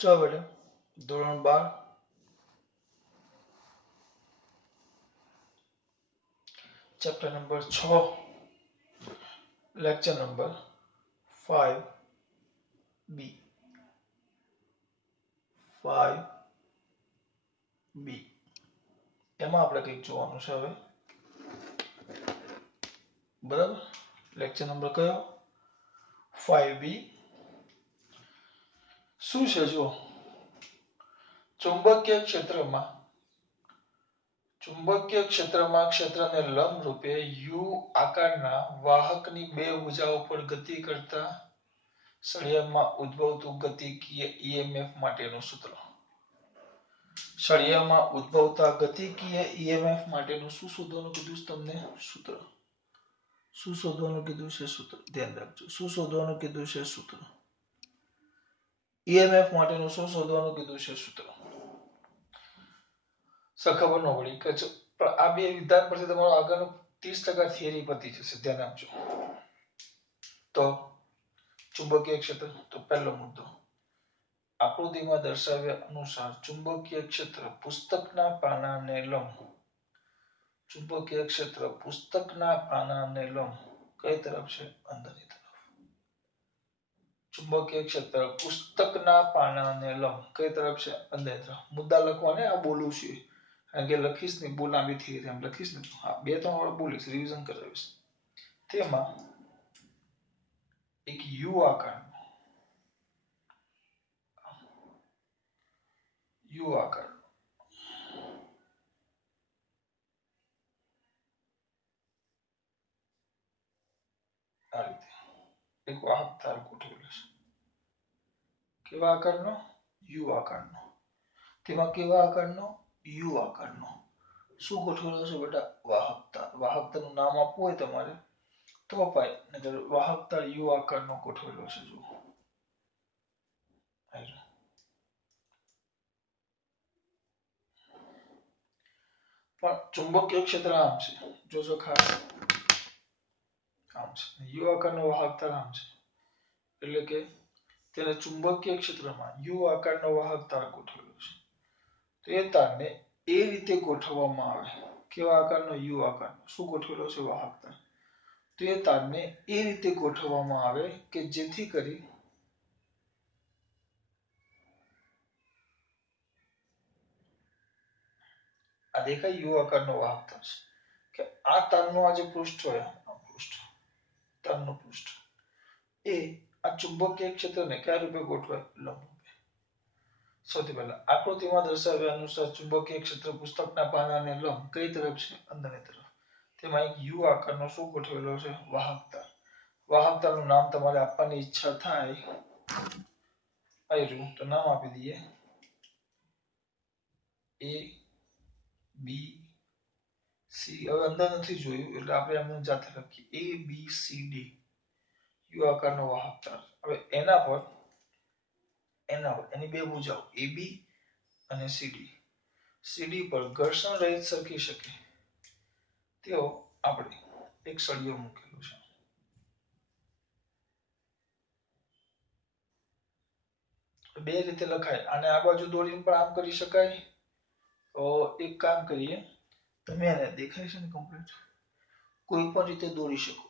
ચાલો બેટા ધોરણ 12 chapter number 6 lecture number 5B 5B એમાં આપણે કંઈક જોવાનું છે હવે બરાબર લેક્ચર નંબર કયો 5B શું છે જો ચુંબકીય ક્ષેત્રમાં ક્ષેત્રને લંબ રૂપે યુ આકારના વાહકની બે ભુજાઓ પર ગતિ કરતા સળિયામાં ઉદ્ભવતું ગતિકીય ઈએમએફ માટેનું સૂત્ર સળિયામાં ઉદ્ભવતા ગતિકીય ઈએમએફ માટેનું શું શોધવાનું કીધું છે તમને સૂત્ર શું શોધવાનું કીધું છે સૂત્ર ધ્યાન રાખજો શું શોધવાનું કીધું છે સૂત્ર ઈએમએફ માટેનું શું શોધવાનું કીધું છે સૂત્ર ખબર ન પડી કે આ બે વિધાન પરથી તમારો આગળનું 30% થિયરી પતી જશે ધ્યાન આપજો તો ચુંબકીય ક્ષેત્ર તો પહેલો મુદ્દો આકૃતિમાં દર્શાવ્યા અનુસાર ચુંબકીય ક્ષેત્ર પુસ્તકના પાનાને લંબ ચુંબકીય ક્ષેત્ર પુસ્તકના પાનાને લંબ કઈ તરફ છે અંદરની તરફ ચુંબકીય ક્ષેત્ર પુસ્તકના પાનાને લંબ કઈ તરફ છે અંદરની તરફ મુદ્દા લખવાને આ બોલું છું કારણ કે લખીશ ને બહુ લાંબી થિયરી એમ લખીશ ને હા 2-3 વાર બોલીશ રિવિઝન કરાવીશ તેમાં એક યુ આકાર આ રીતે એક વાહક તાર ગોઠવેલો છે કેવા આકારનો યુ આકારનો તેમાં કેવા આકારનો યુ આકારનો શું ગોઠવેલો છે બેટા વાહકતાનું નામ આપવું હોય તમારે તો અપાય નહીતર વાહકતા યુ આકારનો ગોઠવેલો છે જુઓ પણ ચુંબકીય ક્ષેત્ર આમ છે જોજો ખાસ આમ છે યુ આકારનો વાહકતા આમ છે એટલે કે તેને ચુંબકીય ક્ષેત્રમાં યુ આકારનો વાહક તાર ગોઠવેલો છે તો એ તારને એ રીતે ગોઠવવામાં આવે કેવા આકારનો યુ આકારનો શું ગોઠવેલો છે વાહક તાર તો એ તારને એ રીતે ગોઠવવામાં આવે કે જેથી કરી આ દેખાય યુ આકારનો વાહક તાર છે કે આ તારનું આ જે પૃષ્ઠ હોય તારનું પૃષ્ઠ એ આ ચુંબકીય ક્ષેત્રને કયા રૂપે ગોઠવાય લંબ રૂપે સૌથી પહેલા આકૃતિમાં દર્શાવ્યા અનુસાર ચુંબકીય ક્ષેત્ર પુસ્તકના પાનાને લંબ કઈ તરફ છે અંદરની તરફ તેમાં એક યુ આકારનો શું ગોઠવેલો છે વાહકતાનું નામ તમારે આપવાની ઈચ્છા થાય આયરું તો નામ આપી દઈએ એ બી સી હવે અંદર નથી જોયું એટલે આપણે એમને જાતે લખીએ એ બી સી ડી યુ આકારનો વાહક તાર હવે એના પર એની બે ભુજાઓ એ બી અને સીડી પર ઘર્ષણ રહિત સરકી શકે તેઓ આપણે એક સળિયો મૂકેલો છે બે રીતે લખાય અને આ બાજુ દોરીને પણ આમ કરી શકાય તો એક કામ કરીએ તમે એને દેખાય છે ને કમ્પ્લીટ કોઈ પણ રીતે દોરી શકો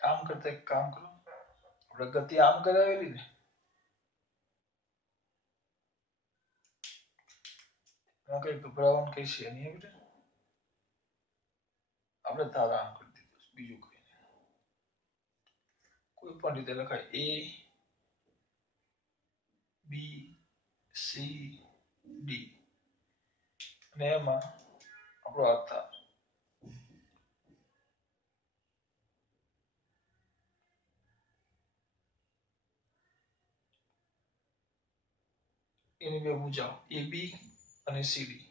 આમ કરતા એક કામ કરો આપણે ગતિ આમ કરાવેલી ને એમાં કઈ ગભરાવાનું કઈ છે નહીં બેટા આપણે તારા આમ કરી દીધું બીજું કઈ કોઈ પણ રીતે લખાય એ બી સી ડી અને એમાં આપણો હાથ તાર એની બે ભુજાઓ એ બી અને સીડી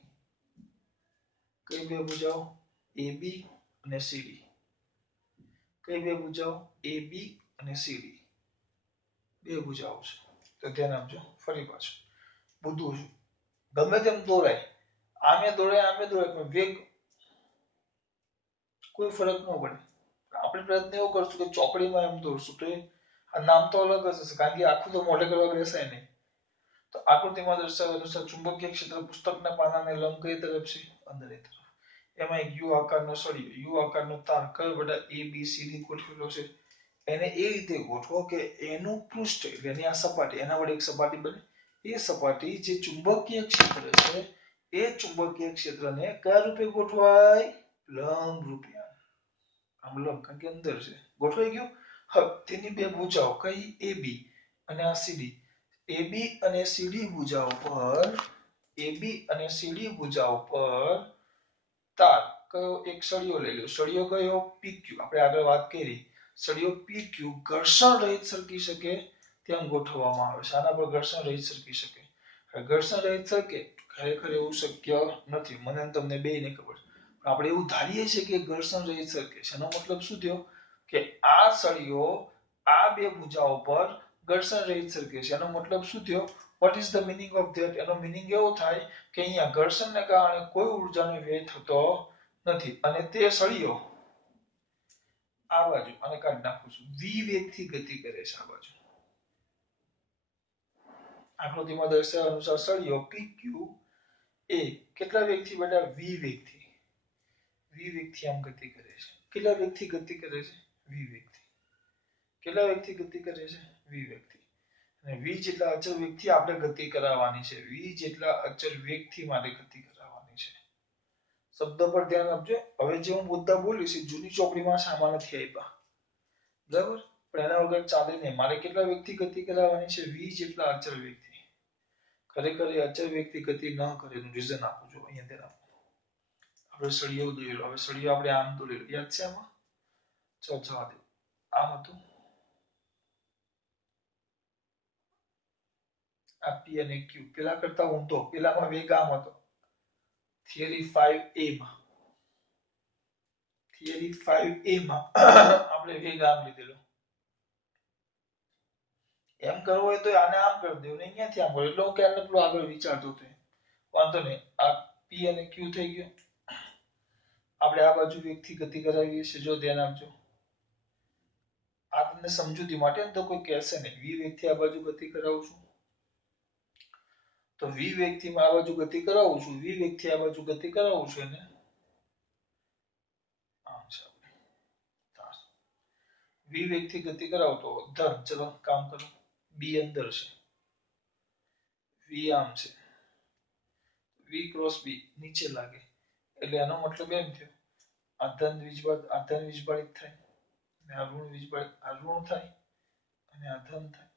કઈ બે ભુજાઓ એ બી અને સીડી કઈ બે ભુજાઓ એ બી અને સીડી બે ભુજાઓ છે તો ધ્યાન આપજો ફરી પાછું બધું ગમે તેમ દોરાય આમે દોરાય પણ વેગ કોઈ ફરક ન પડે આપણે પ્રયત્ન એવો કરશું કે ચોકડીમાં એમ દોરશું તો આ નામ તો અલગ જ હશે કારણ કે આખું તો મોઢે કરવા બેસાય નહીં. તો આકૃતિમાં દર્શાવ્યા અનુસાર ચુંબકીય ક્ષેત્ર પુસ્તકના પાનાને લંબ કઈ તરફ છે? અંદર એ તરફ. એમાં એક યુ આકારનો સળિયો, યુ આકારનો તાર કયો બેટા એ બી સી ડી ગોઠવેલો છે. એને એ રીતે ગોઠવો કે એનું પૃષ્ઠ એટલે એની આ સપાટી એના વડે એક સપાટી બને. એ સપાટી જે ચુંબકીય ક્ષેત્ર છે એ ચુંબકીય ક્ષેત્રને કયા રૂપે ગોઠવાય? લંબ રૂપે. આમ લંબ કારણ કે અંદર છે. ગોઠવાઈ ગયું. હવે તેની બે ભુજાઓ કઈ એ બી અને આ સીડી. AB અને CD ભુજાઓ પર AB અને CD ભુજાઓ પર તાર કયો એક સળિયો લઈ લો. સળિયો કયો? PQ. આપણે આગળ વાત કરી સળિયો PQ ઘર્ષણ રહિત સરકી શકે તેમ ગોઠવવામાં આવે છે. આના પર ઘર્ષણ રહિત સરકી શકે. ઘર્ષણ રહિત સરકે ખરેખર એવું શક્ય નથી. મને તમને બેયને ખબર છે. પણ આપણે એવું ધારીએ છીએ કે ઘર્ષણ રહિત સરકે છે. એનો મતલબ શું થયો કે આ સળિયો આ બે ભુજાઓ પર ઘર્ષણ રહિત સરકે છે. એનો મતલબ શું થયો? what is the meaning of that? એનો meaning એવો થાય કે અહીંયા ઘર્ષણને કારણે કોઈ ઊર્જાનો વ્યય થતો નથી અને તે સળિયો આ બાજુ અને કાઢી નાખું છું v વેગથી ગતિ કરે છે. આ બાજુ આકૃતિમાં દર્શાવ્યા અનુસાર સળિયો PQ એ કેટલા વેગથી બેટા v વેગથી આમ ગતિ કરે છે. કેટલા વેગથી ગતિ કરે છે? v વેગથી. કેટલા વેગથી ગતિ કરે છે? v વેગથી. અને v જેટલા અચળ વેગથી આપણે ગતિ કરાવવાની છે. v જેટલા અચળ વેગથી મારે ગતિ કરાવવાની છે. શબ્દ પર ધ્યાન આપજો. હવે જે હું મુદ્દા બોલીશ એ જૂની ચોપડીમાં સામા નથી આપ્યા. બરાબર? પણ એના વગર ચાલે નહીં. મારે કેટલા વેગથી ગતિ કરાવવાની છે? v જેટલા અચળ વેગથી. ખરેખર એ અચળ વેગથી ગતિ ન કરે એનું રીઝન આપું છું. અહીંયા ધ્યાન આપો. આપણે સળિયો દોરેલો. હવે સળિયો આપણે આમ દોરેલો. યાદ છે આમાં? ચાલ જવા દે. આમ હતું. આ P અને Q પેલા કરતા ઊંધો. પેલામાં વેગ આમ હતો. થિયરી 5A માં. થિયરી 5A માં આપણે વેગ આમ લીધેલો. એમ કરવું હોય તો આને આમ કરી દેવું ને અહીંયાથી આમ કરો. એટલે હું ક્યારે પેલું આગળ વિચારતો હતો. વાંધો નહીં. આ P અને Q થઈ ગયું. આપણે આ બાજુ વેગથી ગતિ કરાવીએ છીએ. જો ધ્યાન આપજો. આ તમને સમજૂતી માટે તો કોઈ કહેશે નહીં. v વેગથી આ બાજુ ગતિ કરાવું છું. તો v વેગથી આ બાજુ ગતિ કરાવું છું. v વેગથી આ બાજુ ગતિ કરાવું છું એને આમ છે. v વેગથી ગતિ કરાવતો ધન. ચલો કામ કરો. b અંદર છે. v આમ છે. v ક્રોસ b નીચે લાગે. એટલે એનો મતલબ એમ થયો આ ધન વીજભારિત થાય અને આ ઋણ વીજભારિત આ ઋણ થાય અને આ ધન થાય.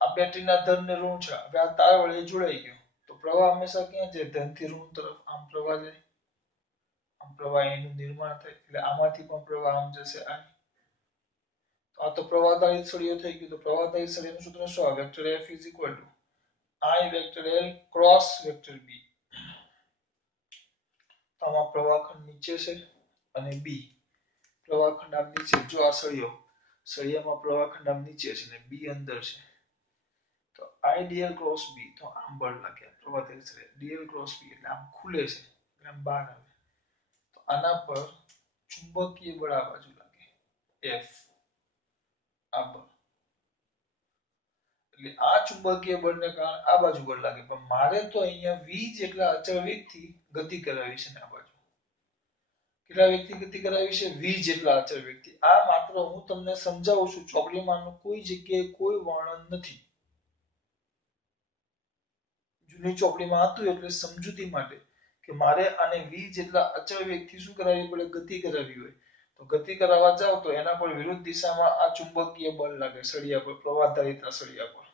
આ બેટરીના ધન ને ઋણ છે. હવે આ તાર વડે જોડાઈ ગયો તો પ્રવાહ હંમેશા ક્યાં જાય? ધન થી ઋણ તરફ. આમ પ્રવાહ જાય. આમ પ્રવાહ એનું નિર્માણ થાય. એટલે આમાંથી પણ પ્રવાહ આમ જશે. તો આ તો પ્રવાહદાયી સળિયો થઈ ગયો. તો પ્રવાહદાયી સળિયાનું સૂત્ર શું આવે? Vector F is equal to I vector L cross vector B. તો આમાં પ્રવાહખંડ નીચે છે અને B પ્રવાહખંડ આમ નીચે. જો આ સળિયામાં પ્રવાહખંડ આમ નીચે છે અને B અંદર છે. તો I dl ક્રોસ B તો આમ બળ લાગે. પ્રવાહદાયી સળિયા dl ક્રોસ B એટલે આમ ખુલે છે એટલે આમ બહાર આવે. તો આના પર ચુંબકીય બળ આ બાજુ લાગે F. આ બળ એટલે આ ચુંબકીય બળને કારણે આ બાજુ બળ લાગે. પણ મારે તો અહીંયા v જેટલા અચળ વેગથી ગતિ કરાવી છે ને આ બાજુ. કેટલા વેગથી ગતિ કરાવી છે? v જેટલા અચળ વેગથી. આ માત્ર હું તમને સમજાવું છું. ચોપડીમાંનું કોઈ જગ્યાએ કોઈ વર્ણન નથી. જૂની ચોપડીમાં હતું એટલે સમજૂતી માટે કે મારે આને v જેટલા અચળ વેગથી શું કરાવવી પડે? ગતિ કરાવવી હોય. તો ગતિ કરાવવા જાવ તો એના પર વિરુદ્ધ દિશામાં આ ચુંબકીય બળ લાગે સળિયા પર. પ્રવાહધારિત સળિયા પર.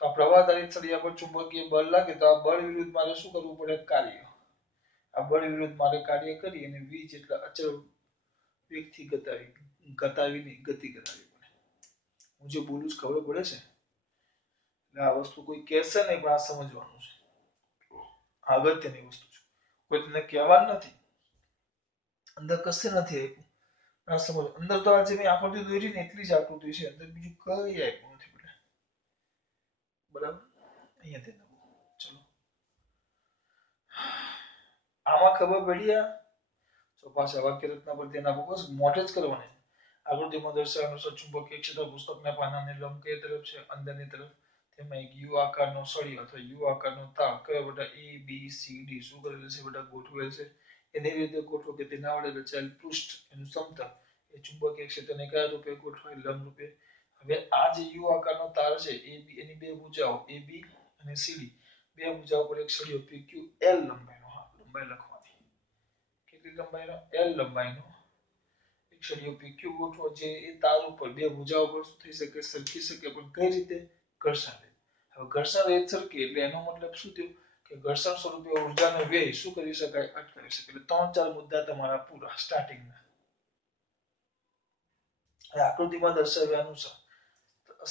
તો આ પ્રવાહધારિત સળિયા પર ચુંબકીય બળ લાગે તો આ બળ વિરુદ્ધ મારે શું કરવું પડે? કાર્ય. આ બળ વિરુદ્ધ મારે કાર્ય કરી અને v જેટલા અચળ વેગથી ગતિ કરાવવી પડે. હું જે બોલું છું ખબર પડે છે? એટલે આ વસ્તુ કોઈ કહેશે નહીં પણ આ સમજવાનું છે. અગત્યની વસ્તુ છે. કોઈ તમને કહેવાનું નથી. અંદર કશે નથી આપ્યું. આ સમજો. અંદર તો આજે મેં આકૃતિ દોરી ને એટલી જ આકૃતિ છે. અંદર બીજું કઈ આપ્યું નથી. બરાબર? અહીંયાથી ચલો આમાં ખબર પડી. તો પાછા વાક્ય રચના પર ધ્યાન આપો. બસ મોઢે જ કરવાની. આકૃતિમાં દર્શાવ્યા અનુસાર ચુંબકીય ક્ષેત્ર પુસ્તકના પાનાની લંબ કઈ તરફ છે? અંદરની તરફ. તેમાં એક યુ આકારનો સળિયો અથવા યુ આકારનો તાર કયો બેટા એ બી સી ડી શું કરેલું છે બેટા ગોઠવેલ છે. એની રીતે ગોઠવો કે તેના વડે રચાયેલ પૃષ્ઠ એનું સમતલ એ ચુંબકીય ક્ષેત્રને કયા રૂપે ગોઠવાય? લંબ રૂપે. હવે આ જે યુ આકારનો તાર છે એ બી એની બે ભુજાઓ એ બી અને સીડી બે ભુજાઓ પર એક સળિયો પી ક્યુ એલ લંબાઈનો હા લંબાઈ લખવાની કેટલી લંબાઈનો એલ લંબાઈનો એક સળિયો પીક્યુ ગોઠવો જે એ તાર ઉપર બે ભુજાઓ પર શું થઈ શકે સરકી શકે પણ કઈ રીતે? ઘર્ષણ રહિત. હવે ઘર્ષણ રહિત સરકી એટલે એનો મતલબ શું થયો કે ઘર્ષણ સ્વરૂપે ઊર્જાનો વ્યય શું કરી શકાય? અટકાવી શકાય. એટલે 3-4 મુદ્દા તમારા પૂરા સ્ટાર્ટિંગના. આકૃતિમાં દર્શાવ્યા અનુસાર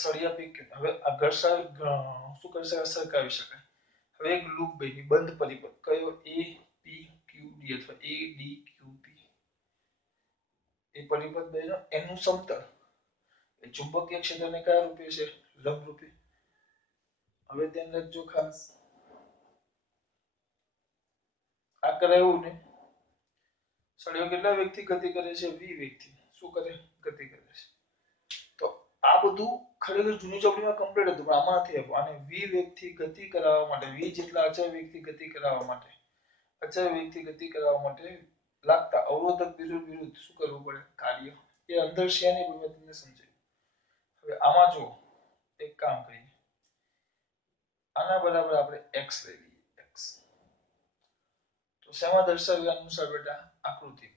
સળિયા પીક્યુ હવે આ ઘર્ષણ શું કરી શકાય? સરકાવી શકાય. હવે એક લૂપ બેની બંધ પરિપથ કયો? એ પી ક્યુ ડી અથવા એ ડી ક્યુ પી એ પરિપથ બેનો એનું સમતલ એ ચુંબકીય ક્ષેત્રને કયા રૂપે છે? લંબ રૂપે. હવે ધ્યાન રાખજો ખાસ આ કરાયું ને સળિયો કેટલા વ્યક્તિ ગતિ કરે છે? વી વ્યક્તિ શું કરે? ગતિ કરે છે. તો આ બધું ખરેખર જૂની ચોપડીમાં કમ્પ્લીટ હતું પણ આમાં નથી આપ્યું. આને વી વ્યક્તિ ગતિ કરાવવા માટે વી જેટલા અચળ વ્યક્તિ ગતિ કરાવવા માટે અચળ વ્યક્તિ ગતિ કરાવવા માટે લાગતા અવરોધક વિરુદ્ધ શું કરવું પડે? કાર્ય. એ અંદર છે નહીં પણ મેં તમને સમજાવ્યું. હવે આમાં જો એક કામ કરીએ આના બરાબર આપણે x લઈ લઈએ x તો શેમાં દર્શાવ્યા અનુસાર બેટા આકૃતિમાં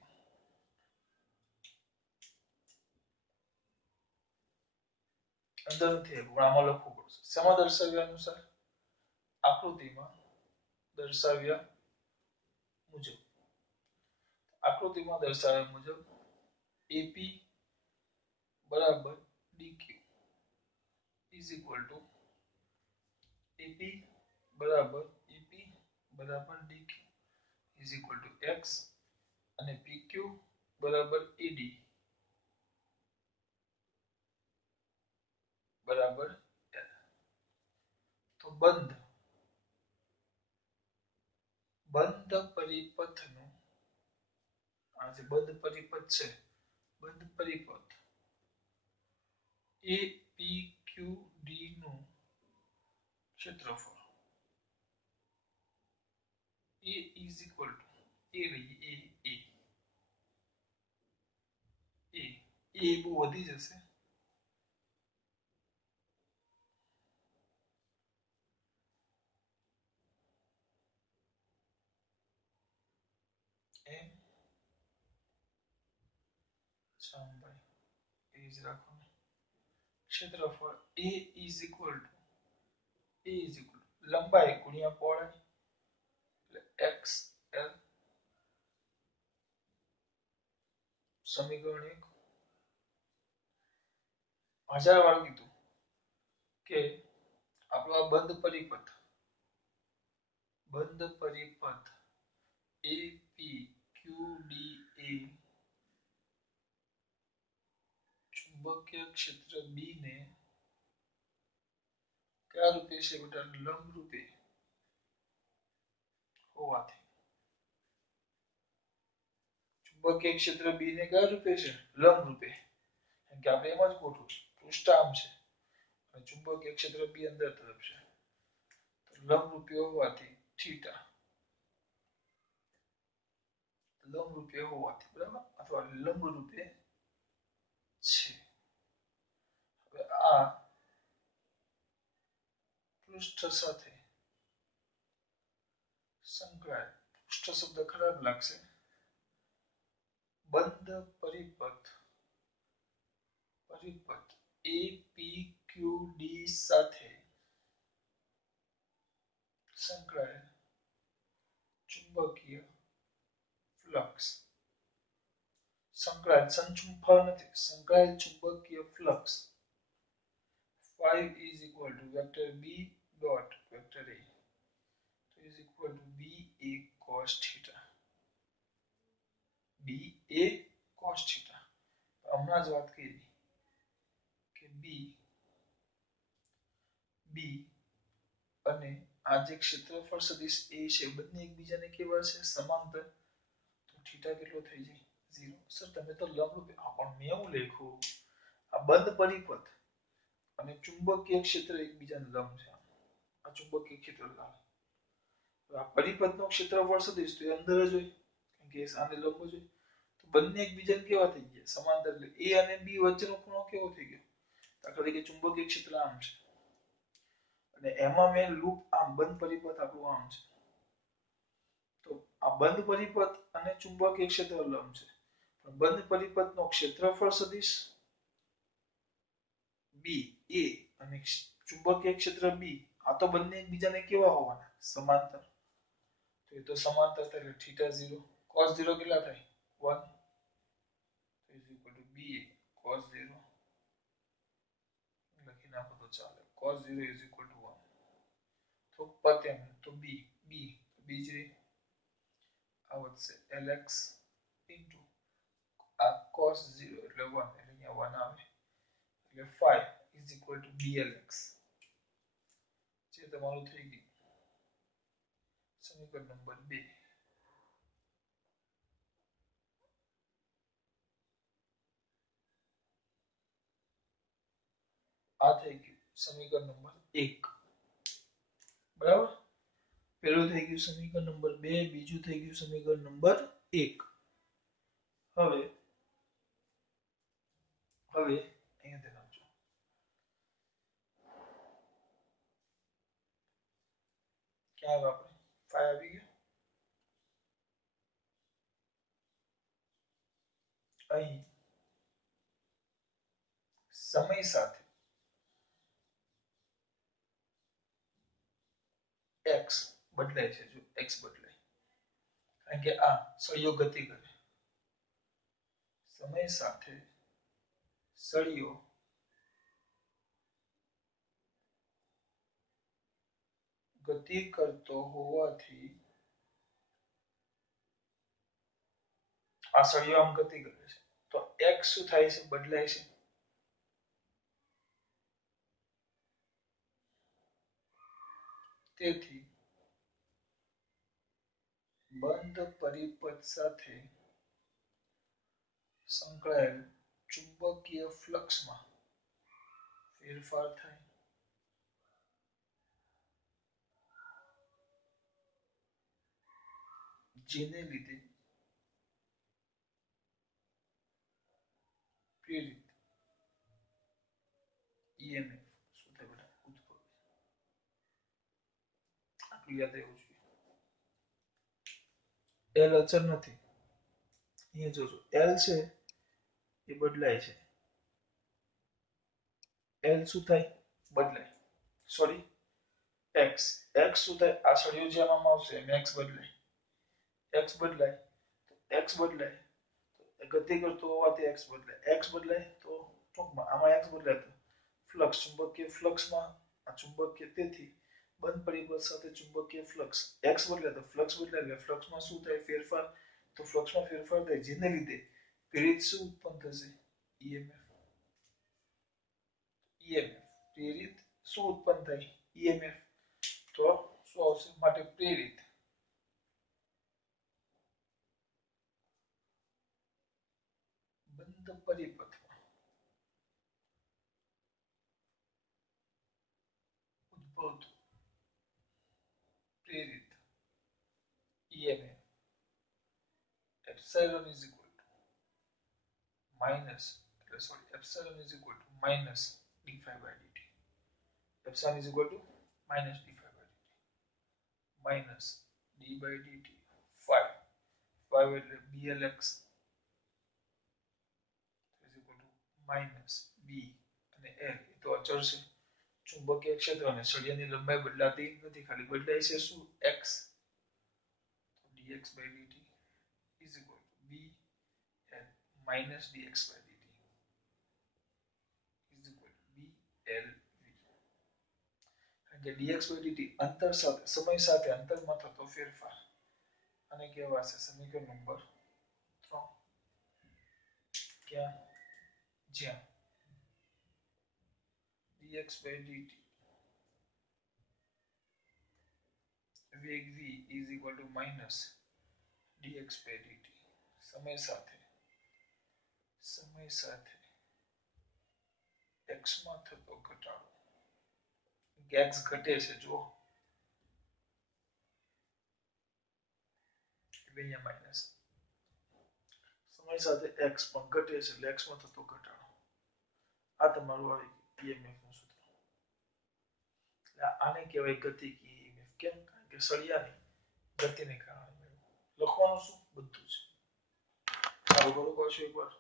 અંદર નથી પણ આમાં લખવું પડશે. શેમાં દર્શાવ્યા અનુસાર? આકૃતિમાં દર્શાવ્યા મુજબ. આકૃતિમાં દર્શાવ્યા મુજબ AP બરાબર DQ is equal to AP બરાબર EP બરાબર DQ is equal to x અને PQ બરાબર ED બરાબર L. તો બંધ પરિપથનું આ જે બંધ પરિપથ છે બંધ પરિપથ APQD નું ક્ષેત્રફળ A is equal to A લઈએ A બહુ વધી જશે એમ શામભાઈ એ જ રાખવાનું ક્ષેત્રફળ A is equal to લંબાઈ ગુણ્યા પહોળાઈ એટલે XL સમીકરણ 1 1000 વાળું કીધું કે આપણો આ બંધ પરિપથ APQD એ ચુંબકીય ક્ષેત્ર B ને કયા રૂપે છે બેટા? લંબ રૂપે હોવાથી ચુંબકીય ક્ષેત્ર B ને કયા રૂપે છે? લંબ રૂપે. કેમ કે આપણે એમ જ ગોઠવું પૃષ્ઠ આમ છે અને ચુંબકીય ક્ષેત્ર B અંદર તરફ છે તો લંબ રૂપે હોવાથી થીટા લંબ રૂપે હોવાથી બરાબર અથવા લંબ રૂપે છે. હવે આ પૃષ્ઠ સાથે સંકળાયેલ પૃષ્ઠ શબ્દ ખરાબ લાગશે બંધ પરિપથ APQD સાથે સંકળાયેલ ચુંબકીય ફ્લક્સ સંકળાયેલ સંચુંબક નથી સંકળાયેલ ચુંબકીય flux 5 is equal to vector B dot vector A is equal to BA cos theta BA cos theta હમણાં જ વાત કરી કે B અને આ જે ક્ષેત્રફળ સદિશ A છે બંને એકબીજાને કેવા છે? સમાંતર. તો થીટા કેટલો થઈ જાય? 0 સર તમે તો લંબરૂપ આ પણ મેં એવું લખ્યું આ બંધ પરિપથ અને ચુંબકીય ક્ષેત્ર એકબીજાને લંબ છે આ ચુંબકીય ક્ષેત્ર લાલ આ પરિપથનો ક્ષેત્રફળ સદિશ તો એ અંદર જ હોય કારણ કે આને લંબ જ હોય તો બંને એકબીજાને કેવા થઈ ગયા સમાંતર એટલે એ અને બી વચ્ચેનો ખૂણો કેવો થઈ ગયો દાખલા તરીકે ચુંબકીય ક્ષેત્ર આમ છે અને એમાં મેં લૂપ આમ બંધ પરિપથ આપણું આમ છે તો આ બંધ પરિપથ અને ચુંબકીય ક્ષેત્ર લંબ છે પણ બંધ પરિપથનો ક્ષેત્રફળ સદિશ બી એ અને ચુંબકીય ક્ષેત્ર બી આ તો બંને એકબીજાને કેવા હોવાના સમાંતર તો એ તો સમાંતર થાય એટલે થીટા 0 cos 0 કેટલા થાય 1 is equal to ba cos 0 લખી નાખો તો ચાલે cos 0 is equal to 1 તો પતે તો b b બીજી આ વધશે lx into આ cos 0 એટલે 1 એટલે અહીંયા 1 આવે એટલે 5 is equal to blx જે તમારું થઈ ગયું સમીકરણ નંબર 2 આ થઈ ગયું સમીકરણ નંબર 1 બરાબર પેલું થઈ ગયું સમીકરણ નંબર 2 બીજું થઈ ગયું સમીકરણ નંબર 1 હવે અહીંયા ધ્યાન આપજો ક્યાં આપણે 5 આવી ગયો અહીં સમય સાથે x બદલાય છે જો x બદલાય કારણ કે આ સળિયો ગતિ કરે સમય સાથે સળિયો ગતિ કરતો હોવાથી આ સળિયો આમ ગતિ કરે છે તો x શું થાય છે બદલાય છે તેથી બંધ પરિપથ સાથે સંકળાયેલ ચુંબકીય ફ્લક્સમાં ફેરફાર થાય જેને લીધે પ્રેરિત EMF શું થાય બેટા ઉદ્ભવે આટલું યાદ રહેવું જોઈએ L અચળ નથી અહીંયા જોજો L છે એ બદલાય છે L શું થાય બદલાય સોરી x x શું થાય આ સળિયો જે આમાં આવશે એમ x બદલાય x બદલાય તો x બદલાય તો ગતિ કરતો હોવાથી x બદલાય તો ટૂંકમાં આમાં x બદલાય તો ફ્લક્સ ચુંબકીય ફ્લક્સમાં આ ચુંબકીય તેથી બંધ પરિપથ સાથે ચુંબકીય ફ્લક્સ x બદલાય તો ફ્લક્સ બદલાય એટલે ફ્લક્સમાં શું થાય ફેરફાર તો ફ્લક્સમાં ફેરફાર થાય જેને લીધે પ્રેરિત શું ઉત્પન્ન થશે EMF પ્રેરિત શું ઉત્પન્ન થાય EMF તો શું આવશે માટે પ્રેરિત બંધ પરિપથમાં ઉદ્ભવતું પ્રેરિત EMF epsilon is equal to minus epsilon is equal to minus d5 by dt epsilon is equal to minus d5 by dt minus d by dt 5 5 એટલે blx is equal to minus b અને l એ તો અચળ છે ચુંબકીય ક્ષેત્ર અને સળિયાની લંબાઈ બદલાતી નથી ખાલી બદલાય છે શું x dx by dt is equal to b l minus dx by dt is equal to b l v કારણ કે dx by dt અંતર સાથે સમય સાથે અંતરમાં થતો ફેરફાર અને કહેવાશે સમીકરણ નંબર 3 ક્યાં જ્યાં dx by dt વેગ v is equal to minus dx by dt સમય સાથે સમય સાથે x માં થતો ઘટાડો. x ઘટે છે જો એટલે અહીંયા માઇનસ. સમય સાથે x પણ ઘટે છે એટલે x માં થતો ઘટાડો. આ તમારું આવી ગયું EMF નું સૂત્ર. આને કહેવાય ગતિકી EMF. કેમ? કારણ કે સળિયાની ગતિને કારણે લખવાનું શું બધું છે. ચાલો બોલો પાછું એકવાર.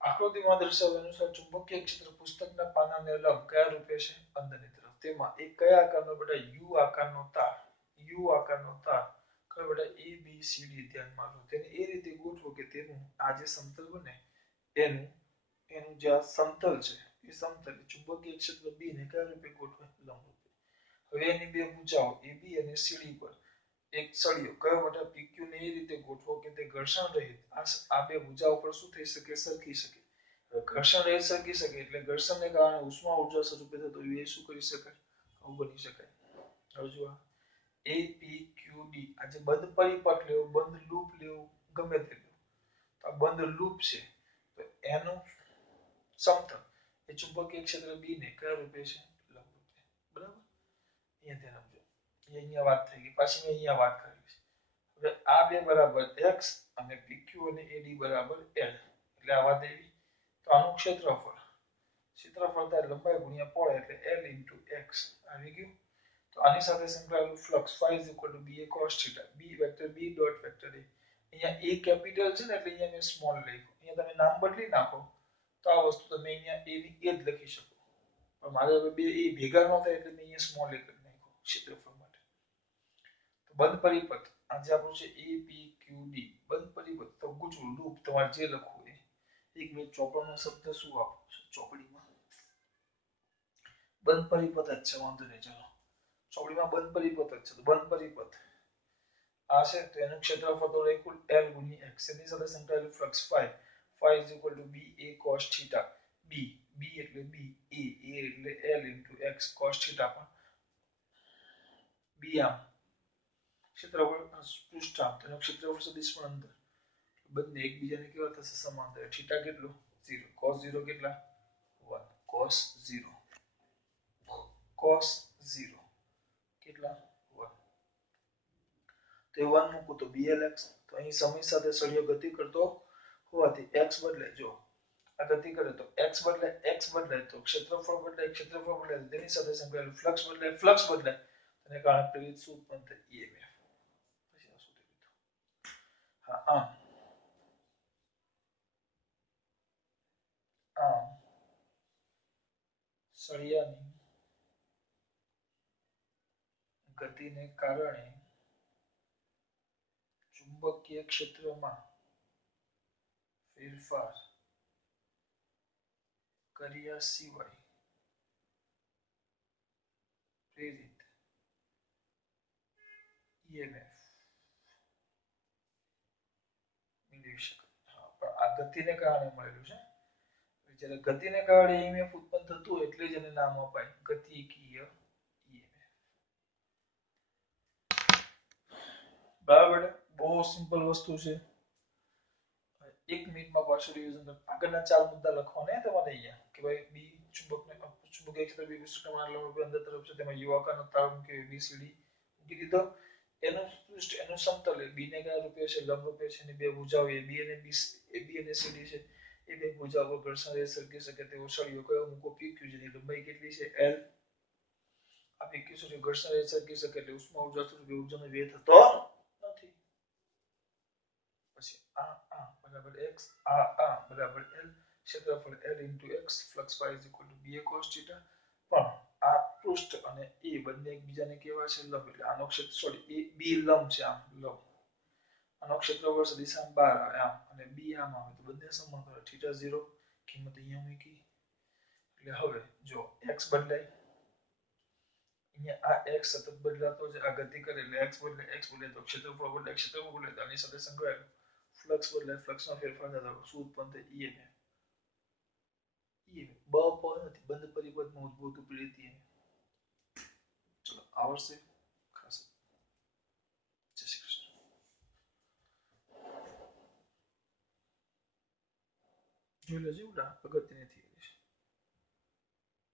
આકૃતિમાં દર્શાવ્યા અનુસાર ચુંબકીય ક્ષેત્ર પુસ્તકના પાનાને લંબ કયા રૂપે છે? અંદરની તરફ. તેમાં એક કયા આકારનો બેટા યુ આકારનો તાર, યુ આકારનો તાર કયો બેટા ABCD ધ્યાનમાં લો. તેને એ રીતે ગોઠવો કે તેનું આ જે સમતલ બને એનું એનું જે આ સમતલ છે એ સમતલ ચુંબકીય ક્ષેત્ર B ને કયા રૂપે ગોઠવે? લંબ રૂપે. હવે એની બે ભુજાઓ AB અને CD પર એક સળિયો કયો બેટા PQ ને એ રીતે ગોઠવો કે તે ઘર્ષણ રહિત આ બે ભુજાઓ પર શું થઈ શકે? સરકી શકે. ઘર્ષણ રહિત સરકી શકે એટલે ઘર્ષણને કારણે ઉષ્મા ઉર્જા સ્વરૂપે થતો એ શું કરી શકાય? આવું બની શકાય. હવે જુઓ APQD આજે બંધ પરિપથ લેવો, બંધ લૂપ લેવો, ગમે તે લેવો. આ બંધ લૂપ છે તો એનું સમતલ એ ચુંબકીય ક્ષેત્ર B ને કયા રૂપે છે? લંબ રૂપે. બરાબર? અહીંયા ધ્યાન આપજો. અહીંયા વાત થઈ ગઈ. પાછી મેં અહીંયા વાત કરી છે. હવે આ બે બરાબર x અને PQ અને AD બરાબર L. એટલે આ વાત એવી. તો આનું ક્ષેત્રફળ થાય લંબાઈ ગુણ્યા પહોળાઈ એટલે L * x આવી ગયું. તો આની સાથે સંકળાયેલું flux phi = BA cos θ. B vector B dot vector A. અહીંયા A કેપિટલ છે ને એટલે અહીંયા મેં સ્મોલ લખ્યું. અહીંયા તમે નામ બદલી નાખો તો આ વસ્તુ તમે અહીંયા A ની A જ લખી શકો. પણ મારે હવે બે A ભેગા ન થાય એટલે મેં અહીંયા સ્મોલ A કરી નાખ્યો ક્ષેત્રફળ માટે. તો બંધ પરિપથ આજે આપણું છે APQD બંધ પરિપથ તો ગુચવું લૂપ તમારે જે લખવું એ. એક મિનિટ ચોપડાનો શબ્દ શું આપો છો ચોપડીમાં? બંધ પરિપથ જ છે વાંધો નહીં. ચાલો ચોપડીમાં બંધ પરિપથ જ છે તો બંધ પરિપથ આ છે તો એનું ક્ષેત્રફળ તો લખ્યું L * x. એની સાથે સંકળાયેલું flux phi = BA cos θ. B એટલે B, A એટલે L * x cos θ પણ B આમ ક્ષેત્રફળ પૃષ્ઠાંક એનું ક્ષેત્રફળ સદિશ પણ અંદર બંને એકબીજાને કેવા થશે? સમાંતર. θ કેટલું? 0. cos 0 કેટલા? 1. cos 0 કેટલા? 1. તો એ 1 મૂકું તો BLX. તો અહીં સમય સાથે સળિયો ગતિ કરતો હોવાથી x બદલાય. જો આ ગતિ કરે તો x બદલાય તો ક્ષેત્રફળ બદલાય તેની સાથે સંકળાયેલું ફ્લક્સ બદલાય તેને કારણે પ્રેરિત શું ઉત્પન્ન થાય? EMF. પછી આ શું થયું? હા આમ સળિયાની ગતિને કારણે ચુંબકીય ક્ષેત્રમાં ફેરફાર કર્યા સિવાય પ્રેરિત EMF મેળવી શકાય. પણ આ ગતિને કારણે મળેલું છે. જ્યારે ગતિને કારણે EMF ઉત્પન્ન થતું હોય એટલે જ એને નામ અપાય ગતિકીય EMF. બરાબર? બહુ સિમ્પલ વસ્તુ છે. એક મિનિટમાં પાછું રિવિઝન કરો. આગળના 4 મુદ્દા લખવાના તમારે અહીંયા કે ભાઈ બી ચુંબકીય ક્ષેત્ર બી વિસ્તૃતમાં લંબ અંદર તરફ છે તેમાં યુ આકારનો તાર મૂકી ABCD મૂકી દીધો. એનું પૃષ્ઠ એનું સમતલ બી ને કયા રૂપે છે? લંબ રૂપે છે. એની બે ભુજાઓ AB અને CD છે. એ બે ભુજાઓ પર ઘર્ષણ રહિત સરકી શકે તેવો સળિયો કયો મૂકો? PQ. જેની લંબાઈ કેટલી છે? L. આ PQ સળિયો ઘર્ષણ રહિત સરકી શકે એટલે ઉષ્મા ઉર્જા સ્વરૂપે ઉર્જાનો વ્યય થતો નથી. પછી આ બરાબર x આ બરાબર L. ક્ષેત્રફળ L * x flux phi = BA cos θ. પણ આ પૃષ્ઠ અને એ બંને એકબીજાને કેવા છે? લંબ. એટલે આનો ક્ષેત્ર સોરી B લંબ છે આમ લંબ. આનો ક્ષેત્રફળ સદિશ આમ બહાર આવે આમ અને B આમ આવે તો બંને સમાંતર. θ 0 કિંમત અહીંયા મૂકી. એટલે હવે જો x બદલાય અહીંયા આ x સતત બદલાતો છે. આ ગતિ કરે એટલે x બદલાય તો ક્ષેત્રફળ બદલાય તો આની સાથે સંકળાયેલું ફ્લક્સ બદલાય. ફ્લક્સમાં ફેરફાર થતા શું ઉત્પન્ન થાય? EMF. બંધ પરિપથમાં ઉદ્ભવતું પ્રેરિત EMF. ચલો આવડશે ખાસ. જય શ્રી કૃષ્ણ. જોઈ લેજો એવું અગત્યની